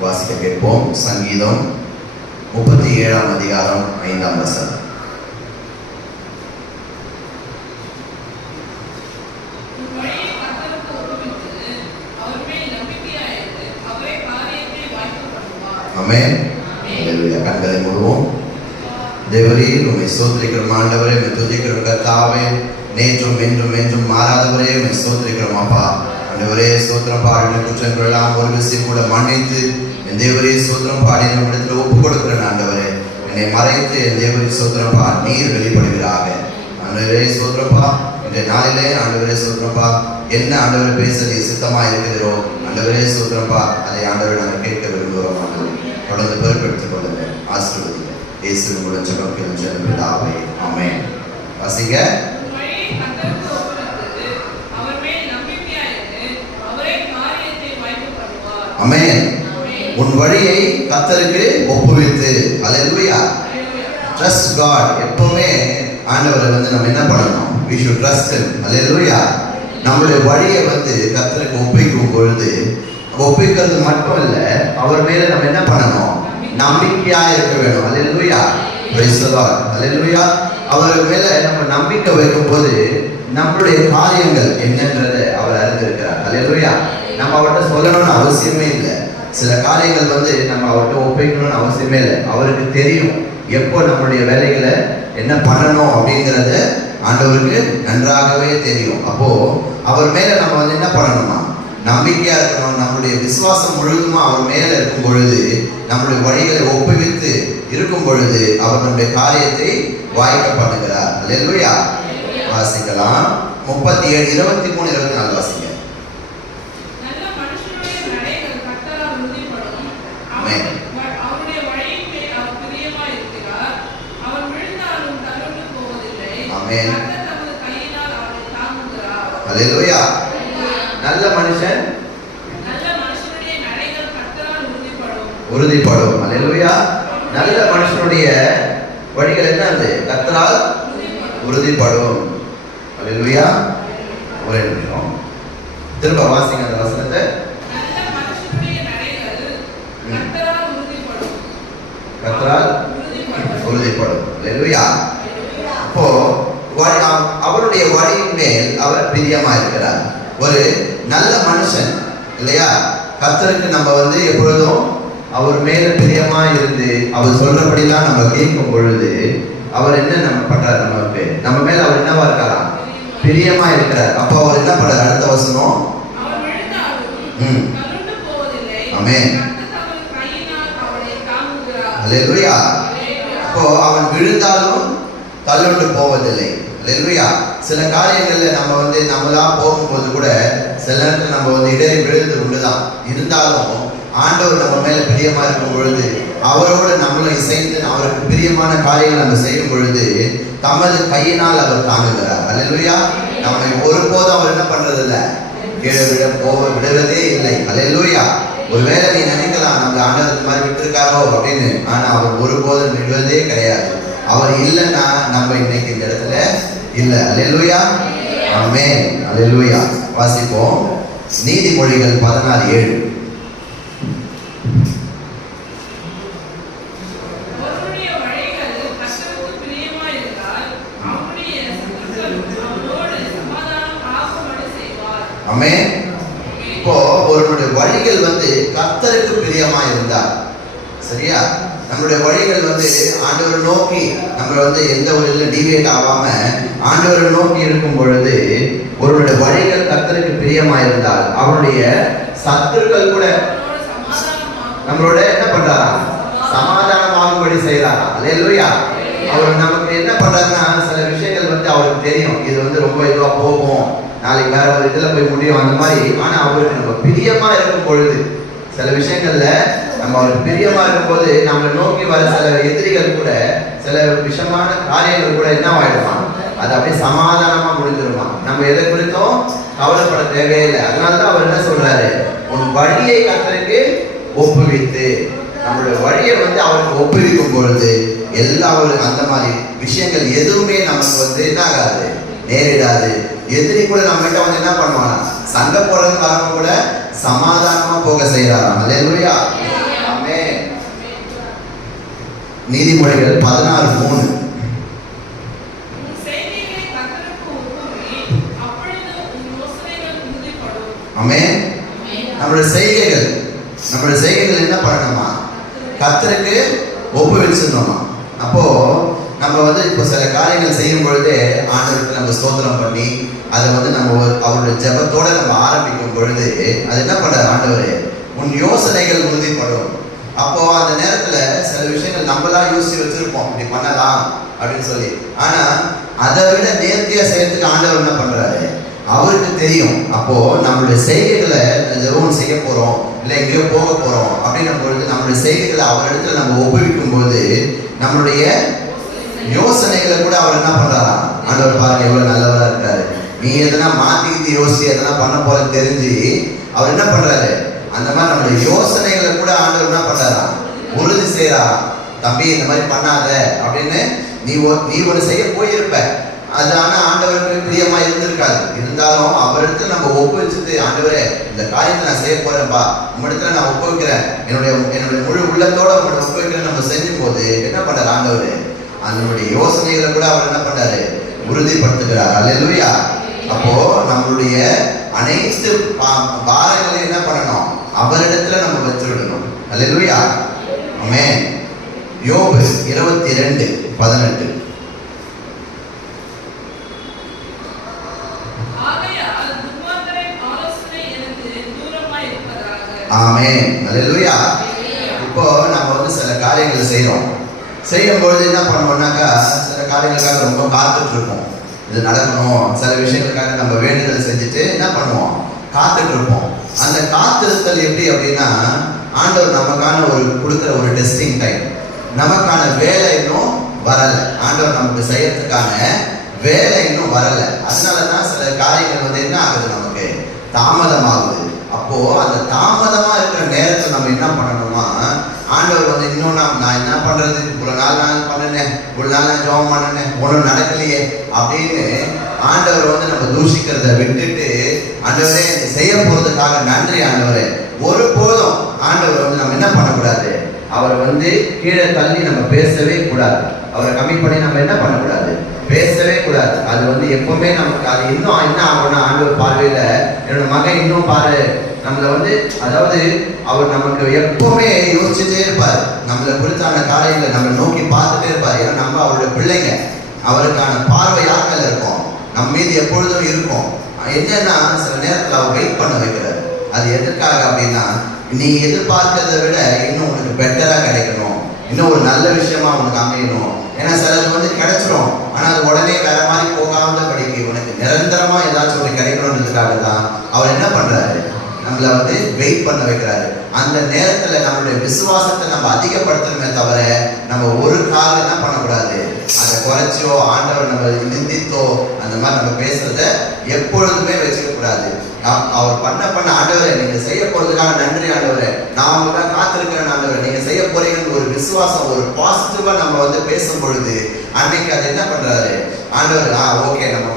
வாசிக்க கேட்போம். சங்கீதம் 37 அதிகாரம் 5 வசனம். ஆமென். ஹல்லேலூயா. கண்களை மூடுவோம். தேவரீர் உம்மை ஸ்தோத்திரிக்கிறோம் ஆண்டவரே, உம்மை துதிக்கிறோம் கர்த்தாவே, நேற்றும் என்றும் என்றும் மாறாதவரே உம்மை ஸ்தோத்திரிக்கிறோம் அப்பா. ஆண்டவரே ஸ்தோத்திரம் பாடின குற்றங்கள் எல்லாம் ஒரு விஷயம் கூட மன்னித்து என் தேவரே ஸ்தோத்திரம் பாடி நம்மிடத்தில் ஒப்பு கொடுக்கிறேன் ஆண்டவரே. என்னை மறைத்து என் தேவரே ஸ்தோத்திரப்பா நீர் வெளிப்படுகிறாக. ஆண்டவரே ஸ்தோத்திரப்பா இன்றைய நாளிலே ஆண்டவரே ஸ்தோத்திரப்பா என்ன ஆண்டவரை பேச நீ சித்தமாக இருக்கிறோ ஆண்டவரே ஸ்தோத்திரப்பா அதை ஆண்டவரை நாங்கள் கேட்க விரும்புகிறோம். ஆண்டவரே தொடர்ந்து பொறுப்பெடுத்துக் கொள்ளுங்க, ஆசீர்வதிங்க. இயேசு மூலம் ஜெபம் கேளும் பிதாவே. ஆமென். வாசிங்க. ஆமென். உன் வழியை கர்த்தருக்கு ஒப்புவித்து. ஹல்லேலூயா. Trust God. எப்பவுமே ஆண்டவரை நம்ம என்ன பண்ணணும்? We should trust him. ஹல்லேலூயா. நம்மளுடைய வழியை கர்த்தருக்கு ஒப்புவிக்கும் பொழுது ஒப்புவிக்கிறது மட்டும் இல்ல, அவர் மேல நம்ம என்ன பண்ணணும்? நம்பிக்கையா இருக்க வேணும். ஹல்லேலூயா. Praise the Lord. ஹல்லேலூயா. அவர் மேல நம்ம நம்பிக்கை வைக்கும் போது நம்மளுடைய காரியங்கள் என்னன்றதை அவர் அறிந்திருக்கிறார். ஹல்லேலூயா. நம்ம அவர்கிட்ட சொல்லணும்னு அவசியமே இல்லை. சில காரியங்கள் நம்ம அவர்கிட்ட ஒப்பிக்கணும்னு அவசியமே இல்லை. அவருக்கு தெரியும் எப்போ நம்மளுடைய வேலைகளை என்ன பண்ணணும் அப்படிங்கிறத ஆண்டவருக்கு நன்றாகவே தெரியும். அப்போ அவர் மேல நம்ம என்ன பண்ணணுமா? நம்பிக்கையா இருக்கணும். நம்மளுடைய விசுவாசம் முழுவதுமா அவர் மேல இருக்கும் பொழுது, நம்மளுடைய வழிகளை ஒப்புவித்து இருக்கும் பொழுது அவர் நம்முடைய காரியத்தை வாய்க்க பண்ணுகிறார். ஹல்லேலூயா. வாசிக்கலாம். 37 23 24 வாசிங்க. ஹல்லேலூயா. நல்ல மனுஷன் உறுதிப்படும். ஹல்லேலூயா. நல்ல மனுஷனுடைய வழிகள் என்னது? கர்த்தரால் உறுதிப்படும். ஹல்லேலூயா. ஒரே நிமிஷம் திரும்ப வாசிங்க அந்த வசனத்தை. கர்த்தரால் உறுதிப்படும். ஹல்லேலூயா. அப்போ அவருடைய வழியின் மேல் அவர் பிரியமா இருக்கிறார். ஒரு நல்ல மனுஷன் இல்லையா? கர்த்தருக்கு நம்ம எப்பொழுதும் அவர் மேல பிரியமா இருந்து அவர் சொல்றபடிலாம் நம்ம கேட்கும் பொழுது அவர் என்ன நம்ம பண்றாரு? நம்ம மேல அவர் என்னவா இருக்காராம்? பிரியமா இருக்கிறார். அப்போ அவர் என்ன பண்றாரு? அடுத்த வசனம். ஆமென். ஹல்லேலூயா. அப்போ அவன் விழுந்தாலும் தள்ளுண்டு போவதில்லை. ஹல்லேலூயா. சில காரியங்கள்ல நம்ம நம்மளா போகும்போது கூட சில நேரத்தில் நம்ம இடறி விழுந்து உண்டுதான். இருந்தாலும் ஆண்டவர் நம்ம மேல பிரியமா இருக்கும் பொழுது அவரோட நம்மளும் இசைந்து அவருக்கு பிரியமான காரியங்கள் நம்ம செய்யும் பொழுது தமது கையினால் அவர் தாங்குகிறார். ஹல்லேலூயா. நம்மை ஒருபோதும் அவர் என்ன பண்றது இல்லை, கீழே விடுவதே இல்லை. ஹல்லேலூயா. ஒருவேளை நீ நினைக்கலாம் நம்ம ஆண்டவர் மாதிரி விட்டுருக்காரோ அப்படின்னு, ஆனா அவர் ஒருபோதும் விடுவதே கிடையாது. அவர் இல்லைன்னா நம்ம இன்னைக்கு இந்த இடத்துல இல்லை. ஹல்லேலூயா. ஆமென். ஹல்லேலூயா. வாசிப்போம். நீதிமொழிகள் 16:7. ஆமென். இப்போ ஒருவருடைய வழிகள் கர்த்தருக்கு பிரியமா இருந்தார். சரியா? நம்மளுடைய வழிகள் ஆண்டவரை நோக்கி நம்ம எந்த ஒரு டிவியேட் ஆகாம ஆண்டவரை நோக்கி இருக்கும் பொழுது ஒருவருடைய வழிகள் கர்த்தருக்கு பிரியமா இருந்தால் அவருடைய சத்துருக்கள் கூட நம்மளோட என்ன பண்றாரா? சமாதானமாகும்படி செய்யறாரா? ஹல்லேலூயா. அவர் நமக்கு என்ன பண்றாருன்னா சில விஷயங்கள் அவருக்கு தெரியும், இது ரொம்ப இதுவா போகும், நாளைக்கு வேற ஒரு இதுல போய் முடியும் அந்த மாதிரி. ஆனா அவருக்கு நம்ம பிரியமா இருக்கும் பொழுது சில விஷயங்கள்ல நம்ம அவருக்கு பிரியமா இருக்கும் போது நம்மளை நோக்கி வர சில எதிரிகள் கூட சில விஷமான காரியங்கள் கூட என்ன ஆயிடுமா? அது அப்படியே சமாதானமா முடிஞ்சிருமா? நம்ம எதை குறித்தும் கவலைப்பட தேவையில்லை. அதனாலதான் அவர் என்ன சொல்றாரு? உன் வழியை கர்த்தருக்கு ஒப்புவித்து. நம்மளுடைய வழியை அவருக்கு ஒப்புவிக்கும் பொழுது எல்லா அந்த மாதிரி விஷயங்கள் எதுவுமே நமக்கு என்ன ஆகாது, நேரிடாது. எதிரி கூட நம்ம கிட்ட என்ன பண்ணுவாங்க? சண்டை போறதுக்காக கூட சமாதானமா போக செய்யறாராம். ஹல்லேலூயா. நீதிமொழிகள் 16:3. ஆமென். நம்மளுடைய செய்கைகள் என்ன பண்ணணுமா? கர்த்தருக்கு ஒப்புவிச்சிடணுமா? அப்போ நம்ம வந்து இப்போ சில காரியங்கள் செய்யும் பொழுதே ஆண்டவருக்கு நம்ம ஸ்தோத்திரம் பண்ணி அதை வந்து நம்ம அவருடைய ஜெபத்தோட நம்ம ஆரம்பிக்கும் பொழுது அது என்ன பண்றாரு ஆண்டவரே? உன் யோசனைகள் உறுதிப்படும். அப்போ அந்த நேரத்துல சில விஷயங்கள் நம்மளாம் யோசிச்சு வச்சிருப்போம், இப்படி பண்ணலாம் அப்படின்னு சொல்லி. ஆனா அதை விட நேர்த்தியா செய்யறதுக்கு ஆண்டவர் என்ன பண்றாரு? அவருக்கு தெரியும். அப்போ நம்மளுடைய செய்கைகளை எதுவும் செய்ய போறோம், இல்லை எங்கேயோ போக போறோம் அப்படின்னும் பொழுது நம்மளுடைய செய்கைகளை அவரிடத்துல நம்ம ஒப்புவிக்கும் போது நம்மளுடைய யோசனைகளை கூட அவர் என்ன பண்றாரா? ஆண்டவர் பாருங்க எவ்வளவு நல்லவரா இருக்காரு. நீ எதனா மாத்திக்கிட்டு யோசி எதனா பண்ண போற தெரிஞ்சு அவர் என்ன பண்றாரு? அந்த மாதிரி நம்மளுடைய யோசனைகளை கூட ஆண்டவர் என்ன பண்றாரா? உறுதி செய்யறா. தம்பி இந்த மாதிரி பண்ணாத அப்படின்னு நீ ஒன்று செய்ய போயிருப்ப, அது ஆனா ஆண்டவருக்கு பிரியமா இருந்திருக்காது. இருந்தாலும் அவரிடத்துல நம்ம ஒப்புவிச்சுட்டு, ஆண்டவரே இந்த காரியத்தை நான் செய்ய போறேன்பா, உங்களிடத்துல நான் ஒப்புவிக்கிறேன், என்னுடைய முழு உள்ளத்தோட உங்களை ஒப்புவிக்கிறேன் நம்ம செஞ்சும் போது என்ன பண்றாரு ஆண்டவர்? அதனுடைய யோசனைகளை கூட அவர் என்ன பண்றாரு? உறுதிப்படுத்துகிறார். அல்லேலூயா. அப்போ நம்மளுடைய அனைத்து பாரங்களையும் என்ன பண்ணணும்? அவரிடத்துல நம்ம வச்சுவிடணும். அல்லேலூயா. ஆமென். யோபு 22:18. ஆமென். அல்லேலூயா. இப்போ நம்ம வந்து சில காரியங்களை செய்யும்பொழுது என்ன பண்ணுவோம்னாக்கா, சில காரியங்களுக்காக ரொம்ப காத்துட்டு இருப்போம், இது நடக்கணும். சில விஷயங்களுக்காக நம்ம வேண்டுதல் செஞ்சுட்டு என்ன பண்ணுவோம்? காத்துட்டு இருப்போம். அந்த காத்திருத்தல் எப்படி அப்படின்னா, ஆண்டவர் நமக்கான கொடுக்குற ஒரு டெஸ்டிங் டைம். நமக்கான வேலை இன்னும் வரல, ஆண்டவர் நமக்கு செய்யறதுக்கான வேலை இன்னும் வரல. அதனாலதான் சில காரியங்கள் வந்து என்ன ஆகுது? நமக்கு தாமதமாகுது. அப்போ அந்த தாமதமா இருக்கிற நேரத்தில் நம்ம என்ன பண்ணணுமா? ஆண்டவர் வந்து இன்னும் நான் என்ன பண்றது, இவ்வளவு நாள் நான் பண்ணினேன், இவ்வளவு நாள் நான் ஜெபம் பண்ணினேன், ஒன்றும் நடக்கலையே அப்படின்னு ஆண்டவர் வந்து நம்ம தூஷிக்கிறத விட்டுட்டு, ஆண்டவரே செய்ய போறதுக்காக நன்றி ஆண்டவரே. ஒருபோதும் ஆண்டவர் வந்து நம்ம என்ன பண்ணக்கூடாது? அவரை வந்து கீழே தள்ளி நம்ம பேசவே கூடாது. அவரை கம்மி பண்ணி நம்ம என்ன பண்ணக்கூடாது? பேசவே கூடாது. அது வந்து எப்பவுமே நமக்கு அது இன்னும் என்ன ஆகும்னா, ஆண்டவர் பார்வையில என்னோட மகன் இன்னும் பாரு நம்மளை வந்து, அதாவது அவர் நமக்கு எப்பவுமே யோசிச்சுட்டே இருப்பார், நம்மளை குறித்தான காரியங்களை நம்ம நோக்கி பார்த்துட்டே இருப்பார். ஏன்னா நம்ம அவருடைய பிள்ளைங்க, அவருக்கான பார்வையாக்கல் இருக்கும், நம்ம மீது எப்பொழுதும் இருக்கும். என்னன்னா சில நேரத்தில் அவர் வெயிட் பண்ண வைக்கிறார். அது எதற்காக அப்படின்னா, நீங்க எதிர்பார்க்கிறத விட இன்னும் உனக்கு பெட்டரா கிடைக்கணும், இன்னும் ஒரு நல்ல விஷயமா உனக்கு அமையணும். ஏன்னா சிலது வந்து கிடைச்சிடும், ஆனா அது உடனே வேற மாதிரி போகாம படிக்க உனக்கு நிரந்தரமா ஏதாச்சும் ஒன்று கிடைக்கணும்ன்றதுக்காக தான் அவர் என்ன பண்றாரு? நம்மளை வந்து வெயிட் பண்ண வைக்கிறாரு. அந்த நேரத்துல நம்மளுடைய விசுவாசத்தை நம்ம அதிகப்படுத்தணுமே தவிர நம்ம ஒரு காலம் என்ன பண்ணக்கூடாது? அதை குறைச்சோ ஆண்டவர் நம்ம நிந்தித்தோ அந்த மாதிரி நம்ம பேசுறத எப்பொழுதுமே வச்சுக்க கூடாது. அவர் பண்ண ஆண்டவரை நீங்க செய்ய போறதுக்காக நன்றி ஆண்டவரை, நான் உங்களுக்காக காத்திருக்கிறேன் ஆண்டவரை, நீங்க செய்ய போறீங்கன்னு ஒரு விசுவாசம், ஒரு பாசிட்டிவா நம்ம வந்து பேசும் பொழுது அன்னைக்கு அது என்ன பண்றாரு ஆண்டவர்? ஓகே, நம்ம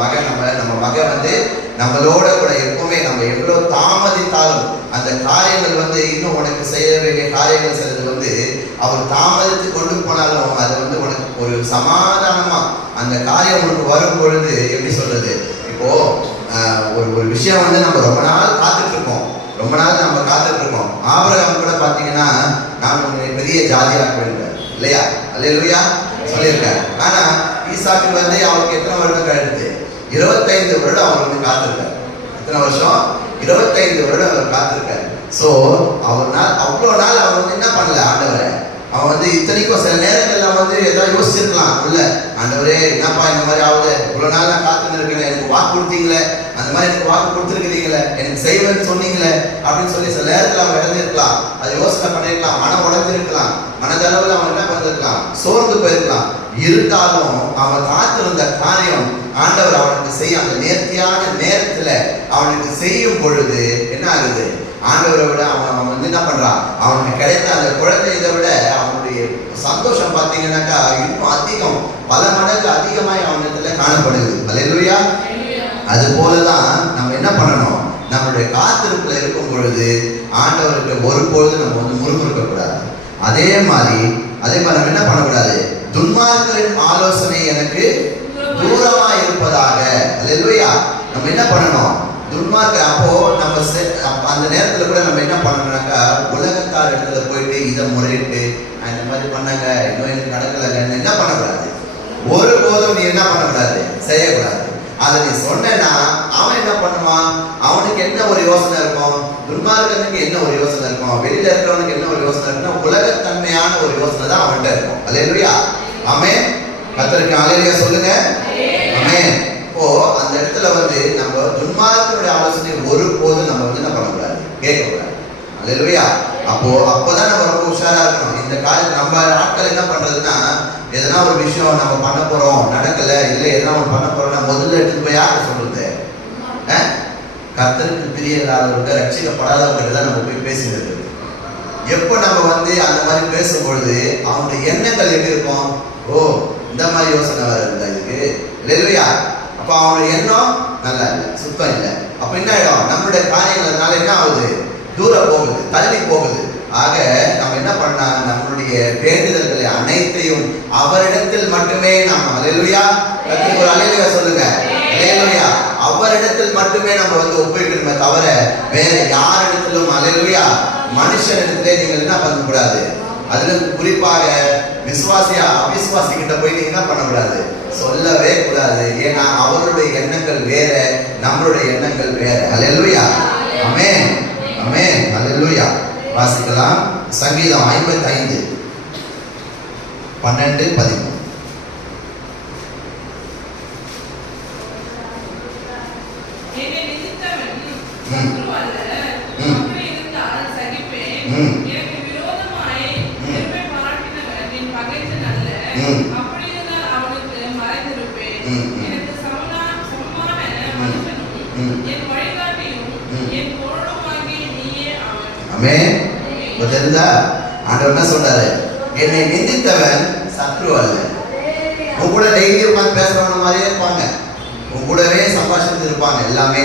மகன் வந்து நம்மளோட கூட எப்பவுமே, நம்ம எவ்வளவு தாமதித்தாலும் அந்த காரியங்கள் வந்து இன்னும் உனக்கு செய்ய வேண்டிய காரியங்கள் சிலது வந்து அவர் தாமதித்து கொண்டு போனாலும் அது வந்து உனக்கு ஒரு சமாதானமா அந்த காரியம் உனக்கு வரும் பொழுது எப்படி சொல்றது? இப்போ ஒரு விஷயம் வந்து நம்ம ரொம்ப நாள் காத்துட்டு இருக்கோம், ஆபிரகாம் கூட பாத்தீங்கன்னா நான் பெரிய ஜாதியாக வேண்டாம் இல்லையா? அல்லேலூயா சொல்லியிருக்காரு. ஆனா ஈசாக்கு வந்து அவருக்கு எத்தனை வருடம் கழித்து? 25 வருடம் அவர் வந்து காத்திருக்காரு. எத்தனை வருஷம்? 25 வருடம் அவர் காத்திருக்காரு. சோ அவ்வளோ நாள் அவர் வந்து என்ன பண்ணல ஆண்டவரை. அவன் வந்து இத்தனைக்கும் சில நேரங்கள்ல வந்து ஏதாவது யோசிச்சிருக்கலாம், இல்ல ஆண்டவரே என்னப்பா இந்த மாதிரி ஆகுது, இவ்வளவு நாள் நான் காத்துன்னு இருக்கேன், எனக்கு வாக்கு கொடுத்தீங்களே, அந்த மாதிரி எனக்கு வாக்கு கொடுத்துருக்கிறீங்களே, எனக்கு செய்வேன்னு சொன்னீங்களே அப்படின்னு சொல்லி சில நேரத்தில் அவன் இழந்திருக்கலாம், அது யோசனை பண்ணிருக்கலாம், மனம் உடஞ்சிருக்கலாம், மனதளவில் அவன் என்ன பண்ணிருக்கலாம், சோர்ந்து போயிருக்கலாம். இருந்தாலும் அவன் காத்திருந்த காரியம் ஆண்டவர் அவனுக்கு செய்ய அந்த நேர்த்தியான நேரத்துல அவனுக்கு செய்யும் பொழுது என்ன ஆகுது? ஆண்டவரை விட அவன் வந்து என்ன பண்றான்? அவனுக்கு கிடைத்த அந்த குழந்தை இதை விட அவனுடைய சந்தோஷம் பார்த்தீங்கன்னாக்கா இன்னும் அதிகம், பல மடங்கு அதிகமாய் அவனிடத்துல காணப்படுது. அல்லேலூயா. அது போலதான் நம்ம என்ன பண்ணணும்? நம்மளுடைய காத்திருப்புல இருக்கும் பொழுது ஆண்டவருக்கு ஒருபொழுது நம்ம வந்து முறுமுறுக்க கூடாது. அதே மாதிரி அதே மாதிரி நம்ம என்ன பண்ணக்கூடாது, துன்மார்க்கரின் ஆலோசனை எனக்கு தூரமா இருப்பதாக. அல்லேலூயா. நம்ம என்ன பண்ணணும், துன்மார்க்க அப்போ நம்ம அந்த நேரத்துல கூட நம்ம என்ன பண்ணணும்னாக்கா, உலகக்கார இடத்துல போயிட்டு இதை முறையிட்டு இந்த மாதிரி பண்ணாங்க, இன்னும் எனக்கு நடக்கலன்னு என்ன பண்ணக்கூடாது, ஒருபோதும் நீ என்ன பண்ணக்கூடாது, செய்யக்கூடாது. அதை நீ சொன்னா அவன் என்ன பண்ணுவான், அவனுக்கு என்ன ஒரு யோசனை இருக்கும், துன்மார்க்கனுக்கு என்ன ஒரு யோசனை இருக்கும், வெளியில இருக்கிறவனுக்கு என்ன ஒரு யோசனை இருக்குன்னா உலகத்தன்மையான ஒரு யோசனை தான் அவன்கிட்ட இருக்கும். அல்லேலூயா. ஆமென். கர்த்தருக்கு அல்லேலூயா சொல்லுங்க. ஆமென். இப்போ அந்த இடத்துல வந்து நம்ம துன்மார்க்கனுடைய ஆலோசனை ஒருபோதும் நம்ம வந்து என்ன பண்ணக்கூடாது, கேட்கக்கூடாது. அல்லேலூயா. அப்போதான் நம்ம ரொம்ப உஷாரா இருக்கணும். இந்த காலத்துல நம்ம ஆட்கள் என்ன பண்றதுன்னா, எதனா ஒரு விஷயம் நம்ம பண்ண போறோம், நடக்கல, இல்லை எதனா ஒன்று பண்ண போறோம்னா முதல்ல எடுத்துட்டு போய் யாருக்கு சொல்றது, கர்த்தருக்கு பிரியராதவர்கள் ரட்சிக்கப்படாதவர்கள் தான் நம்ம போய் பேசிட்டு. எப்போ நம்ம வந்து அந்த மாதிரி பேசும்பொழுது அவனுடைய எண்ணங்கள் எப்படி இருக்கும், ஓ இந்த மாதிரி யோசனை வருது இதுக்கு, இல்லையா? அப்ப அவனுடைய எண்ணம் நல்லா இல்லை, சுத்தம் இல்லை. அப்ப என்ன ஆயிடும், நம்மளுடைய காரியங்கள்னால என்ன ஆகுது, தூரம் போகுது, தள்ளி போகுது. ஆக நம்ம என்ன பண்ணா, நம்மளுடைய வேண்டுதல்களை அனைத்தையும் அவரிடத்தில் மட்டுமே நாம், அல்லேலூயா, ஒரு அல்லேலூயா சொல்லுங்க, அல்லேலூயா, அவரிடத்தில் மட்டுமே நம்ம வந்து ஒப்பிக்கணுமே தவிர வேற யாரிடத்திலும், அல்லேலூயா, மனுஷனிடத்திலே நீங்கள் என்ன பண்ணக்கூடாது. அதுல குறிப்பாக விசுவாசியா அவிசுவாசி கிட்ட போய் நீங்க என்ன பண்ணக்கூடாது, சொல்லவே கூடாது. ஏன்னா அவருடைய எண்ணங்கள் வேற, நம்மளுடைய எண்ணங்கள் வேற. அல்லேலூயா. ஆமென். ஆமென். அல்லேலூயா. வாசிக்கலாம். சங்கீதம் 55 12 13. தெரியுதா, ஆண்டவர் என்ன சொல்றாரு, என்னை நிந்தித்தவன் சத்ரு அல்ல. உன் கூட டெய்லி உட்காந்து பேசுறவன மாதிரியே இருப்பாங்க, உன் கூடவே சம்பாஷித்து இருப்பாங்க, எல்லாமே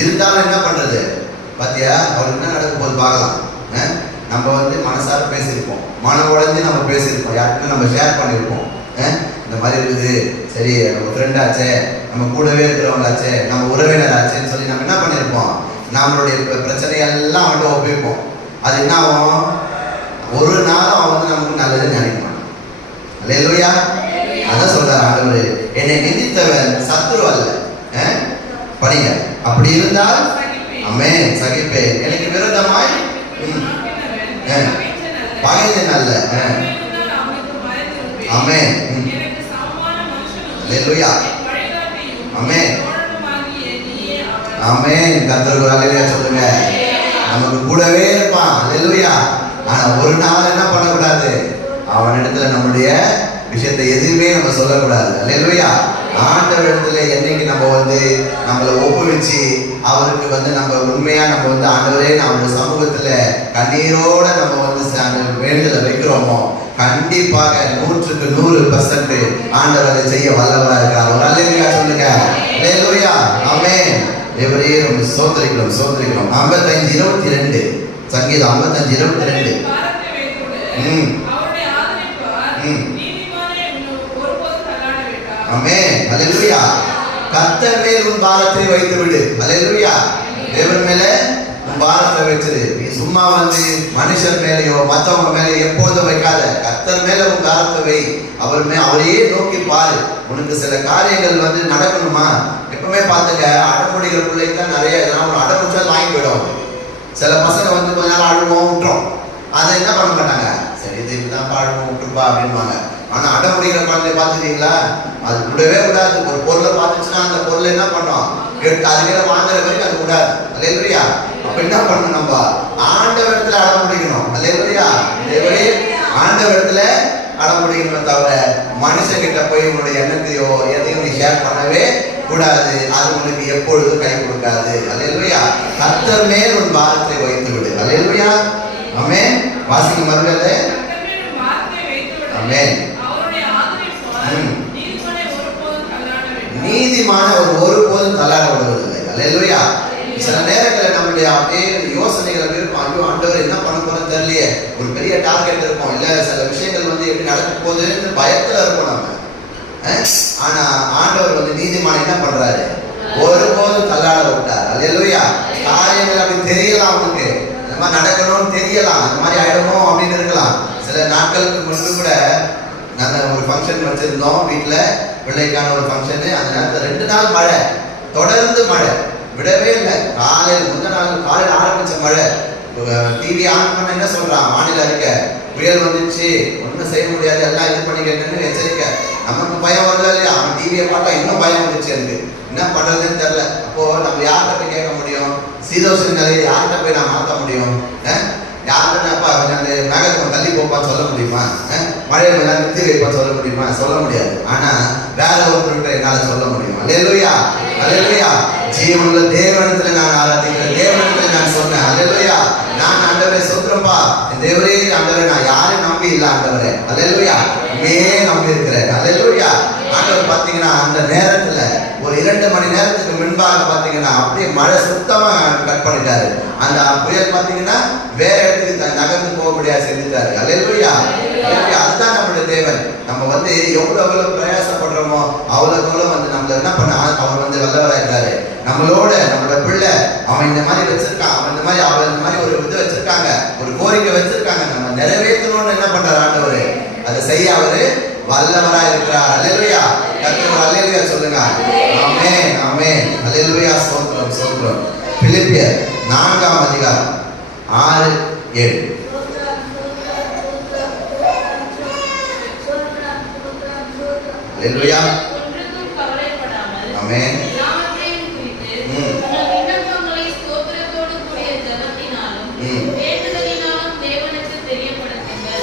இருந்தாலும் என்ன பண்றது, பாத்தியா அவளுக்கு என்ன நடக்க போது பார்க்கலாம். நம்ம வந்து மனசார பேசியிருப்போம், மன உடஞ்சி நம்ம பேசியிருப்போம், யாருக்குன்னு நம்ம ஷேர் பண்ணியிருப்போம், இந்த மாதிரி இருக்குது, சரி நம்ம ஃப்ரெண்டாச்சே, நம்ம கூடவே இருக்கிறவங்களாச்சே, நம்ம உறவினர் ஆச்சேன்னு சொல்லி நம்ம என்ன பண்ணியிருப்போம், நம்மளுடைய பிரச்சனையெல்லாம் அவன்கிட்ட ஒப்பிப்போம். அது என்ன ஆகும், ஒரு நாள் அவன் வந்து நமக்கு நல்லதுன்னு நினைப்பான். அல்லேலூயா. அதான் சொல்றாரு ஆண்டவர், என்னை நிந்தித்தவன் சத்துரு அல்ல. படிங்க. அப்படி இருந்தால் ஆமென் சகிப்பேன், எனக்கு விரோதமாய் பகைஞன் அல்ல. ஆமென். அல்லேலூயா. ஆமென். ஆமென். கர்த்தருக்கு அல்லேலூயா சொல்லுங்க. நமக்கு கூடவே இருப்பான். அல்லேலூயா. ஆனா ஒரு நாள் என்ன பண்ணக்கூடாது, அவனிடத்துல நம்முடைய விஷயத்தை எதுவுமே நம்ம சொல்லக்கூடாது. அல்லேலூயா. ஆண்டவர் இடத்துல என்னைக்கு நம்ம வந்து நம்மளை ஒப்புவிச்சு அவருக்கு வந்து நம்ம உண்மையா நம்ம வந்து ஆண்டவரே நம்மளுடைய சமூகத்துல கண்ணீரோட நம்ம வந்து வேண்டுதலை வைக்கிறோமோ, கண்டிப்பாக 100% ஆண்டவர் அதை செய்ய வல்லவரா இருக்கார். ஒரு அல்லேலூயா சொல்லுங்க. அல்லேலூயா. ஆமென். தேவரே நம்ம சோதரிக்கிறோம் சோதரிக்கிறோம். 55:22 சங்கீதம் 55:22. ஆமென். அல்லேலூயா. கர்த்தர் மேல் உன் பாரத்தை வைத்து விடு. அல்லேலூயா. தேவன் மேல உன் பாரத்தை வச்சிரு. நீ சும்மா வந்து மனுஷர் மேலேயோ மற்றவங்க மேலே எப்போதும் வைக்காத. கர்த்தர் மேல உன் பாரத்தை வை. அவரையே நோக்கி பாரு. உனக்கு சில காரியங்கள் வந்து நடக்கணுமா, எப்பவுமே பார்த்துக்க, அடமுடிகிற பிள்ளைக்கு தான் நிறைய இதெல்லாம் ஒரு அடமுடிச்சா வாங்கி போயிடும். சில பசங்க வந்து கொஞ்ச நாள் அழுவோம் விட்டுரும், அதை என்ன பண்ண மாட்டாங்க, சரி இது இதுதான் அழுவோம் விட்டுருப்பா அப்படின்வாங்க. ஆனா அடமுடிகிற குழந்தைய பார்த்துட்டீங்களா, அது விடவே விடாது. ஒரு பொருளை பார்த்துச்சுன்னா அந்த பொருளை என்ன பண்ணோம், அதுக்கு வாங்குற வரைக்கும் அது விடாது. அல்லேலூயா. அப்ப என்ன பண்ணணும், நம்ம ஆண்டவரத்துல அடம் முடிக்கணும். அல்லேலூயா. தேவரே ஆண்டவரத்துல அடம் முடிக்கணும் தவிர மனுஷங்கிட்ட போய் உன்னுடைய எண்ணத்தையோ எதையும் நீ ஷேர் பண்ணவே கூடாது. அது உனக்கு எப்பொழுதும் கை கொடுக்காது. அல்லேலூயா. கர்த்தர் மேல் உன் பாரத்தை வைத்து விடு. அல்லேலூயா. ஆமென். வாசிக்க மறுபடியே. ஆமென். நீதிமான ஒருபோதும் தள்ளாட விடுவதில்லை. அல்லேலூயா. சில நேரங்களில் நம்மளுடைய அப்படியே யோசனைகள் இருக்கும், ஐயோ ஆண்டவர் என்ன பண்ண போறேன்னு தெரியலையே, ஒரு பெரிய டார்கெட் இருக்கும், இல்ல சில விஷயங்கள் வந்து எப்படி நடக்க போகுதுன்னு பயத்துல இருக்கும் நம்ம. ஆனா ஆண்டவர் வந்து நீதிமான் என்ன பண்றாரு, ஒருபோதும் தள்ளாட விட்டார். அல்லேலூயா. காரியங்கள் அப்படி தெரியலாம், அவனுக்கு இந்த மாதிரி நடக்கணும்னு தெரியலாம், அந்த மாதிரி ஆயிடுமோ அப்படின்னு இருக்கலாம். சில நாட்களுக்கு முன்பு கூட நாங்கள் ஒரு ஃபங்க்ஷன் வச்சிருந்தோம் வீட்டுல, பிள்ளைக்கான ஒரு ஃபங்க்ஷனு. அந்த நேரத்தில் 2 நாள் மழை, தொடர்ந்து மழை, விடவே இல்லை. காலையில் முந்தின நாள் காலையில் ஆரம்பிச்ச மழை. டிவி ஆன் பண்ண என்ன சொல்றான், மாநில அறிக்கை, புயல் வந்துச்சு, ஒன்றும் செய்ய முடியாது, எல்லாம் இது பண்ணிக்கன்னு எச்சரிக்கை. நமக்கு பயம் வருதா இல்லையா? அவன் டிவியை பார்த்தா இன்னும் பயம் வந்துச்சு, எனக்கு என்ன பண்றதுன்னு தெரியல. அப்போ நம்ம யார்கிட்ட போய் கேட்க முடியும்? சீதோஷன் நிலையை யார்கிட்ட போய் நான் மாற்ற முடியும்? யாருன்னாப்பா அந்த மேகத்தை தள்ளி போப்பான்னு சொல்ல முடியுமா? மழையை நிறுத்தி வைப்பான்னு சொல்ல முடியுமா? சொல்ல முடியாது. ஆனா வேற ஒருத்தர்கிட்ட என்னால சொல்ல முடியும். அல்லேலூயா, அல்லேலூயா. ஜீவனுள்ள தேவனிடத்துல நான் ஆராதிக்கிறேன், தேவனிடத்துல நான் சொன்னேன். அல்லேலூயா. நான் ஆண்டவரே சோத்திரம்பா, தேவரே ஆண்டவரே, நான் யாரும் நம்பி இல்லை ஆண்டவரே. அல்லேலூயா. நம்பி இருக்கிறேன். அல்லேலூயா. ஆண்டவர் பாத்தீங்கன்னா அந்த நேரத்துல ஒரு 2 மணி நேரத்துக்கு முன்பாக பாத்தீங்கன்னா அப்படியே மழை சுத்தமா கட் பண்ணிட்டாரு. அந்த புயல் பாத்தீங்கன்னா வேற இடத்துக்கு நகர்ந்து போக முடியாது செஞ்சுட்டாரு. அல்லேலூயா. அதுதான் நம்மளுடைய தேவன். நம்ம வந்து எவ்வளவு பிரயாசப்படுறோமோ அவ்வளவு வந்து நம்ம என்ன பண்ண, அவர் வந்து வல்லவரா இருக்காரு. நம்மளோட நம்மளோட பிள்ளை அவன் இந்த மாதிரி வச்சிருக்கான், அவன் இந்த மாதிரி அவன் இந்த மாதிரி ஒரு இது வச்சிருக்காங்க, ஒரு கோரிக்கை வச்சிருக்காங்க, நம்ம நிறைவேற்றணும்னு என்ன பண்றாரு ஆண்டவரு, அதை செய்ய அவரு வல்லவரா இருக்கிறார். அல்லேலூயா. கர்த்தர் அல்லேலூயா சொல்லுங்க. ஆமென், ஆமென். அல்லேலூயா. ஸ்தோத்திரம், ஸ்தோத்திரம். பிலிப்பியர் 4ஆம் அதிகாரம் 6, 7. அல்லேலூயா. ஆமென்.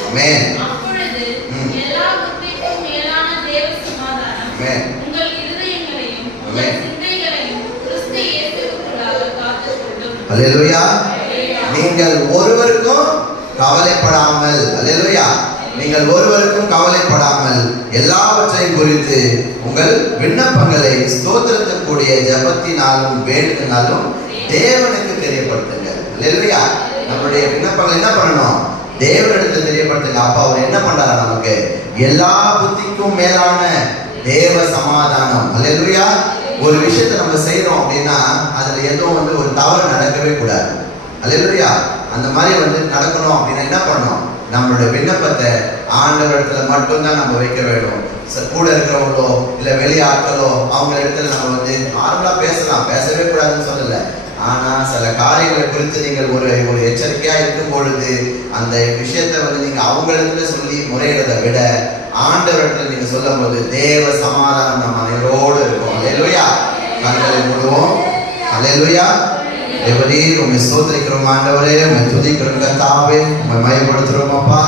ஆமென். அல்லேலூயா. நீங்கள் ஒருவருக்கும் கவலைப்படாமல், அல்லேலூயா, நீங்கள் ஒருவருக்கும் கவலைப்படாமல் எல்லாவற்றையும் குறித்து உங்கள் விண்ணப்பங்களை ஸ்தோத்திரத்திற்குரிய ஜெபத்தினாலும் வேண்டுதலினாலும் தேவனுக்கு தெரியப்படுத்துங்க. அல்லேலூயா. நம்மளுடைய விண்ணப்பங்களை என்ன பண்ணணும், தேவனிடத்தில் தெரியப்படுத்துங்க. அப்ப அவர் என்ன பண்றாரு, நமக்கு எல்லா புத்திக்கும் மேலான தேவ சமாதானம். அல்லேலூயா. ஒரு விஷயத்தை நம்ம செய்யறோம் அப்படின்னா அதுல எதுவும் வந்து ஒரு தவறு நடக்கவே கூடாது. அல்லேலூயா. அந்த மாதிரி வந்து நடக்கணும் அப்படின்னா என்ன பண்ணணும், நம்மளுடைய விண்ணப்பத்தை ஆண்டவரிடத்துல மட்டும்தான் நம்ம வைக்க வேண்டும். கூட இருக்கிறவங்களோ இல்ல வெளியாட்களோ அவங்க இடத்துல நம்ம வந்து நார்மலா பேசலாம், பேசவே கூடாதுன்னு சொல்லல. ஆனா சில காரியங்களை குறித்து நீங்கள் ஒரு எச்சரிக்கையா இருக்கும் பொழுது அந்த விஷயத்தை வந்து நீங்க அவங்க இடத்துல சொல்லி முறையிடதை விட ஆண்டவரிடத்துல நீங்க சொல்லும் போது தேவ சமாதானம் நம்ம அனைவரோடு இருக்கும். அல்லேலூயா. கண்களை மூடுவோம். அல்லேலூயா. தேவரே உம்மை ஸ்தோத்திரிக்கிறோம் ஆண்டவரே, உம்மை துதிக்கிறோம் கர்த்தாவே, உம்மை மகிமைப்படுத்துறோம் அப்பா.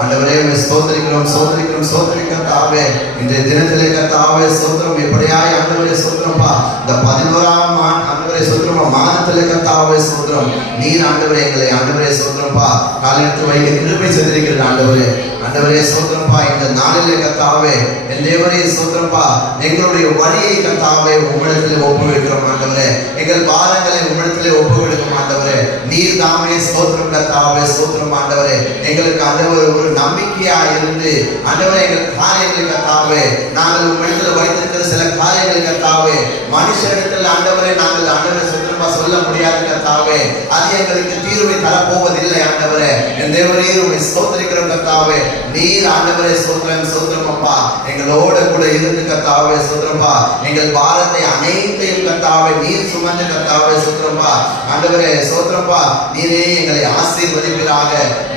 ஆண்டவரே உம்மை ஸ்தோத்திரிக்கிறோம், ஸ்தோத்திரிக்கிறோம், ஸ்தோத்திரிக்கிறோம் கர்த்தாவே. இன்றைய தினத்திலே கர்த்தாவே ஸ்தோத்திரம், எப்படியாய் ஆண்டவரே ஸ்தோத்திரம்ப்பா. இந்த 11ஆம் ஆண்டவரே ஸ்தோத்திரம் மாதத்திலே கர்த்தாவே ஸ்தோத்திரம். நீர் ஆண்டவரே எங்களை ஆண்டவரே ஸ்தோத்திரம்ப்பா காலெடுத்து வைக்க கிருபை செய்திருக்கிற ஆண்டவரே. ஆண்டவரே ஸ்தோத்திரம்ப்பா. இந்த நாளிலே கர்த்தாவே என் தேவரே ஸ்தோத்திரம்ப்பா, எங்களுடைய வழியை கர்த்தாவே உம்மிடத்திலே ஒப்புவிக்கிறோம் ஆண்டவரே. எங்கள் பாரங்களை உம்மிடத்திலே ஒப்புவிடுவோம் ஆண்டவரே. நீர் தாமே ஸ்தோத்திரம் கர்த்தாவே ஸ்தோத்திரம் ஆண்டவரே. எங்களுக்கு ஆண்டவர் ஒரு நம்பிக்கையா இருந்து ஆண்டவரே எங்கள் காரியங்களை கர்த்தாவே நாங்கள் உம்மிடத்தில் வைத்திருக்கிற சில காரியங்களை கர்த்தாவே மனுஷனிடத்தில் ஆண்டவரே நாங்கள் ஆண்டவரை சுத்தமா சொல்ல முடியாது கர்த்தாவே, அது எங்களுக்கு தீர்வை தரப்போவதில்லை ஆண்டவரே. என் தேவரே உம்மை ஸ்தோத்திரிக்கிறோம் கர்த்தாவே. நீர் ஆண்டவரே ஸ்தோத்திரம், ஸ்தோத்திரம் அப்பா. எங்களோட கூட இருந்து கர்த்தாவே ஸ்தோத்திரப்பா. எங்கள் பாரத்தை அனைத்தையும் கர்த்தாவே நீர் சுமந்து கர்த்தாவே ஸ்தோத்திரப்பா. ஆண்டவரே ஸ்தோத்திரப்பா. நீரே எங்களை ஆசீர்வதிப்பீராக.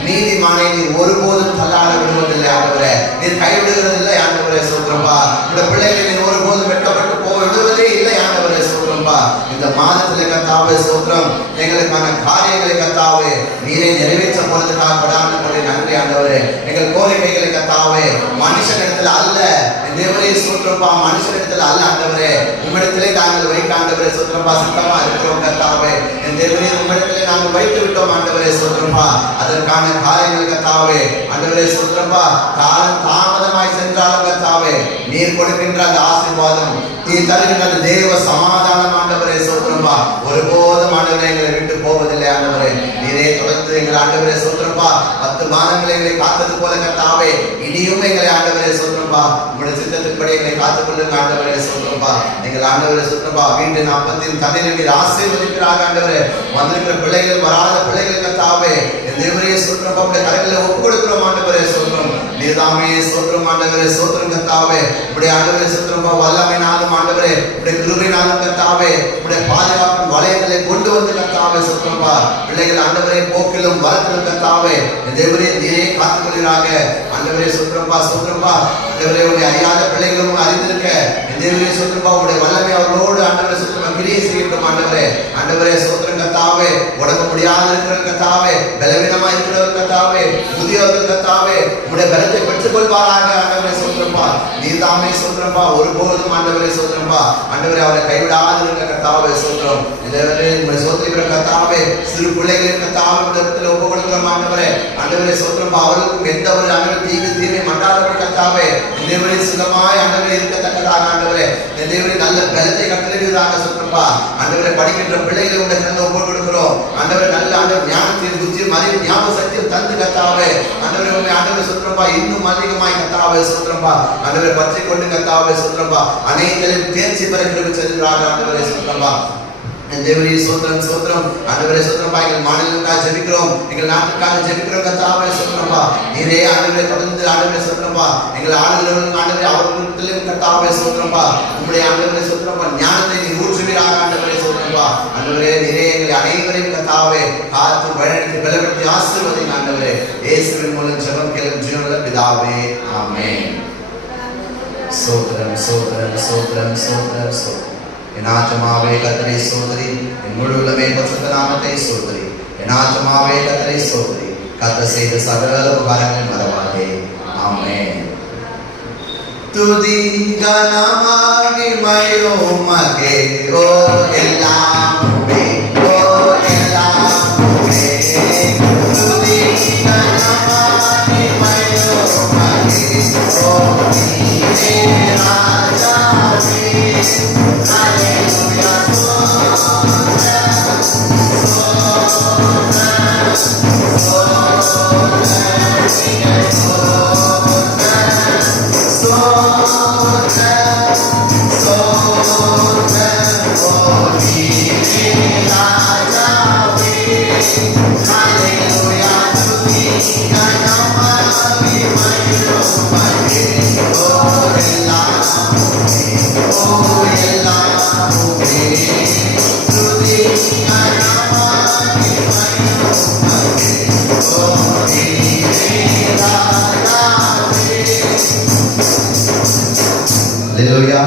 நீதிமானை நீர் ஒருபோதும் தள்ளாட விடுவதில்லை ஆண்டவரே. நீர் கைவிடுகிறதில்லை ஆண்டவரே ஸ்தோத்திரப்பா. இந்த பிள்ளைகளை நீர் ஒருபோதும் வெட்கப்பட்டு போக விடுவதே இல்லை ஆண்டவரே ஸ்தோத்திரப்பா. இந்த மாதத்திலே கர்த்தாவே ஸ்தோத்திரம், எங்களுக்கான காரியங்களை கர்த்தாவே நீரை நிறைவேற்ற போறதுக்காக படாமல் நன்றி ஆண்டவரே. எங்கள் கோரிக்கைகளை கர்த்தாவே மனுஷனிடத்துல அல்ல தேவரே ஸ்தோத்திரப்பா, மனுஷனிடத்துல அல்ல ஆண்டவரே, உம்மிடத்திலே நாங்கள் வைக்க ஆண்டவரே ஸ்தோத்திரப்பா சித்தமா இருக்கிறோம் கர்த்தாவே. என் தேவரே உம்மிடத்திலே நாங்கள் வைத்து விட்டோம் ஆண்டவரே ஸ்தோத்திரப்பா. அதற்கான காரியங்கள் கர்த்தாவே ஆண்டவரே ஸ்தோத்திரப்பா காலம் தாமதமாய் சென்றாலும் கர்த்தாவே நீர் கொடுக்கின்ற அந்த ஆசீர்வாதம், நீர் தருகின்ற அந்த தேவ சமாதானம் ஆண்டவரே ஸ்தோத்திரப்பா ஒருபோதும் ஆண்டவரே எங்களை விட்டு போவதில்லை ஆண்டவரே. நீரே தொடர்ந்து எங்கள் ஆண்டவரே ஸ்தோத்திரப்பா சோத்திரப்பா. 10 மாதங்களை எங்களை காத்தது போல கர்த்தாவே இனியும் எங்களை ஆண்டவரே சோத்திரப்பா உங்களுடைய சித்தத்தின்படி எங்களை காத்துக்கொள்ளுங்க ஆண்டவரே சோத்திரப்பா. எங்கள் ஆண்டவரே சோத்திரப்பா வீட்டின் அப்பத்தின் தண்ணீரை நீர் ஆசீர்வதிக்கிறாக ஆண்டவரே. வந்திருக்கிற பிள்ளைகள் வராத பிள்ளைகள் கர்த்தாவே தேவரே சோத்திரப்பா உடைய கரங்களில் ஒப்பு கொடுக்கிறோம் ஆண்டவரே சோத்திரம். நீர்தாமே சோத்திரம் ஆண்டவரே சோத்திரம் கர்த்தாவே. உடைய ஆண்டவரே சோத்திரப்பா வல்லமையினாலும் ஆண்டவரே உடைய கிருபையினாலும் கர்த்தாவே உடைய பாதுகாப்பின் வளையங்களை கொண்டு வந்து கர்த்தாவே சோத்திரப்பா பிள்ளைகள் ஆண்டவரே போக்கிலும் வரத்திலும் கர்த்தாவே தேவரே நீரே காத்துக்கொள்கிறாக ஆண்டவரே சோத்திரப்பா சோத்திரப்பா. ஆண்டவரே உடைய அறியாத பிள்ளைகளும் அறிந்திருக்க தேவரே சோத்திரப்பா உடைய வல்லமை அவர்களோடு ஆண்டவரே சோத்திரப்பா கிரியை செய்யட்டும் ஆண்டவரே. ஆண்டவரே சோத்திரம் கர்த்தாவே உடம்பு முடியாத இருக்கிற கர்த்தாவே பலவீனமா இருக்கிறவர் கர்த்தாவே புதியவர்கள் கர்த்தாவே உடைய பலத்தை பெற்றுக் கொள்வாராக ஆண்டவரே சோத்திரப்பா. நீர்தாமே சோத்திரப்பா ஒருபோதும் ஆண்டவரே சோத்திரப்பா ஆண்டவரே அவரை கைவிடாது இருக்க கர்த்தாவே சோத்திரம். தேவரே உடைய சோத்திரிக்கிற கர்த்தாவே சிறு பிள்ளைகளின் கர்த்தாவே இடத்துல ஒப்பு கொடுக்கிறோம் ஆண்டவரே. ஆண்டவரே சோத்திரப்பா அவர்களுக்கும் எந்த ஒரு ஆண்டவரே தீமை மண்டாதவர் கர்த்தாவே தேவரே சுகமாய் ஆண்டவரே இருக்கத்தக்கதாக ஆண்டவரே தேவரே நல்ல பலத்தை கட்டளையிடுவதாக சோத்திரப்பா. ஆண்டவரே படிக்கின்ற பிள்ளைகளை உடைய கண்ணில் ஒப்பு கொடுக்கிறோம் ஆண்டவரே. நல்ல ஆண்டவர் ஞானத்தின் புத்தியும் அறிவு ஞாபக சக்தியும் தந்து கர்த்தாவே ஆண்டவரே உண்மை ஆண்டவரே சோத்திரப்பா இன்னும் அதிகமாய் கர்த்தாவே சோத்திரப்பா ஆண்டவரே பற்றி கொண்டு கர்த்தாவே சோத்திரப்பா அனைவரும் தேர்ச்சி பெற கிருபை செய்கிறார்கள் ஆண்டவரே சோத்திரப்பா. தேவரே சோத்திரம் சோத்திரம் ஆண்டவரே சோத்திரப்பா எங்கள் மாநிலத்துக்காக ஜெபிக்கிறோம் எங்கள் நாட்டுக்காக ஜெபிக்கிறோம் கர்த்தாவே சோத்திரப்பா. நீரே ஆண்டவரே தொடர்ந்து ஆண்டவரே சோத்திரப்பா எங்கள் ஆளுநர்கள் ஆண்டவரே அவர்களும் கர்த்தாவே சோத்திரப்பா உங்களுடைய ஆண்டவரே சோத்திரப்பா ஞானத்தை நீர் ஊற்றுவீராக ஆண்டவரே சோத்திரப்பா. ஆண்டவரே நீரே எங்களை அனைவரையும் கர்த்தாவே காத்து வழிநடத்தி பலப்படுத்தி ஆசீர்வதிங்க ஆண்டவரே. இயேசுவின் மூலம் ஜெபம் கேளும் ஜீவனுள்ள பிதாவே ஆமென். சோத்திரம் சோத்திரம் சோத்திரம் சோத்திரம் சோத்திரம். என் ஆத்துமாவே கர்த்தரை சோதரி என் முழு உள்ளமே பரிசுத்த நாமத்தை சோதரி. என் ஆத்துமாவே கர்த்தரை சோதரி கர்த்தர் செய்த சகல உபகாரங்களை மறவாதே. ஆமென். துதி கனமகிமையோ மகே ஓ எல்லாமே ஓ எல்லாமே துதி கனமகிமையோ மகே ஓ நீரே ராஜாவே. Hallelujah, Hallelujah.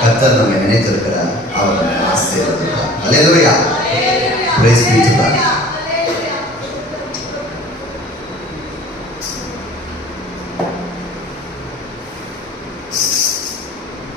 கர்த்தர் நம்மை நினைத்திருக்கிறார். அவர் நம்மை ஆசீர்வதிப்பார். Hallelujah. Praise be to God.